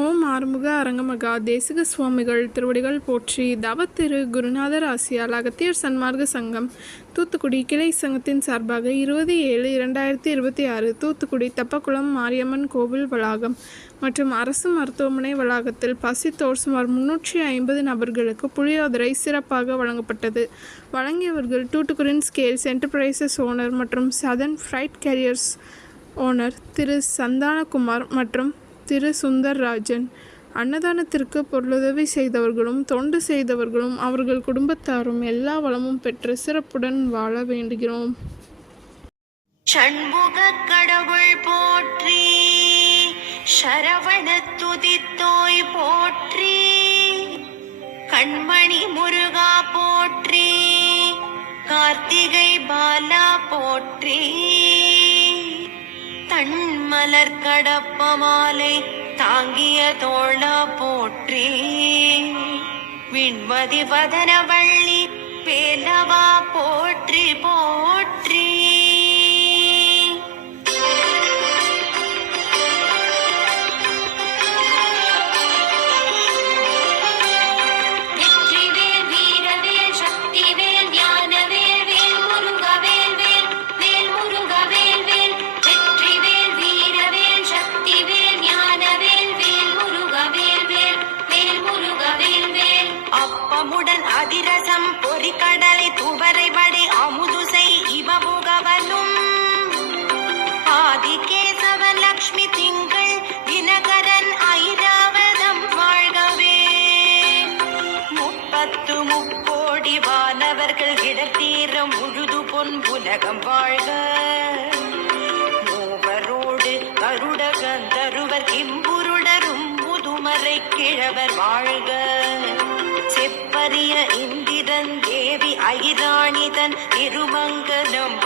ஓம் ஆறுமுக அரங்கமகா தேசிக சுவாமிகள் திருவடிகள் போற்றி. தவத்திரு குருநாதர் ஆசியால் அகத்தியர் சன்மார்க்க சங்கம் தூத்துக்குடி கிளை சங்கத்தின் சார்பாக 20/7/2026 தூத்துக்குடி தெப்பக்குளம் மாரியம்மன் கோவில் வளாகம் மற்றும் அரசு மருத்துவமனை வளாகத்தில் பசித்தோர் சுமார் 350 நபர்களுக்கு புளியோதரை சிறப்பாக வழங்கப்பட்டது. வழங்கியவர்கள் டூட்டுக்குரின் ஸ்கேல்ஸ் என்டர்பிரைசஸ் ஓனர் மற்றும் சதன் ஃப்ரைட் கேரியர்ஸ் ஓனர் திரு சந்தானகுமார் மற்றும் திரு சுந்தர்ராஜன். அன்னதானத்திற்கு பொருளுதவி செய்தவர்களும் தொண்டு செய்தவர்களும் அவர்கள் குடும்பத்தாரும் எல்லா வளமும் பெற்று சிறப்புடன் வாழ வேண்டுகிறோம். சண்முக கடவுள் போற்றி, சரவண துதித்தோய் போற்றி, கண்மணி முருகா போற்றி, கார்த்திகை பாலா போற்றி, தன்மலர் கடப்ப மாலை தாங்கிய தோளா போற்றி, விண்மதி வதனவள்ளி வேலவா போற்றி போற்றி. அதிரசம் பொறிக்கடலை துவரை வடை அமுதுசை இவமுகவனும் ஆதிகேசவ லக்ஷ்மி திங்கள் தினகரன் ஐராவதம் வாழ்கவே. 30 வானவர்கள் இடத்தீரம் முழுது பொன் உலகம் வாழ்க. மூவரோடு கருட கந்தருவர் இம்புருடரும் முதுமறை கிழவர் வாழ்க. செப்பரிய இந்திரன் தேவி ஐராணிதன் திருமங்கலம்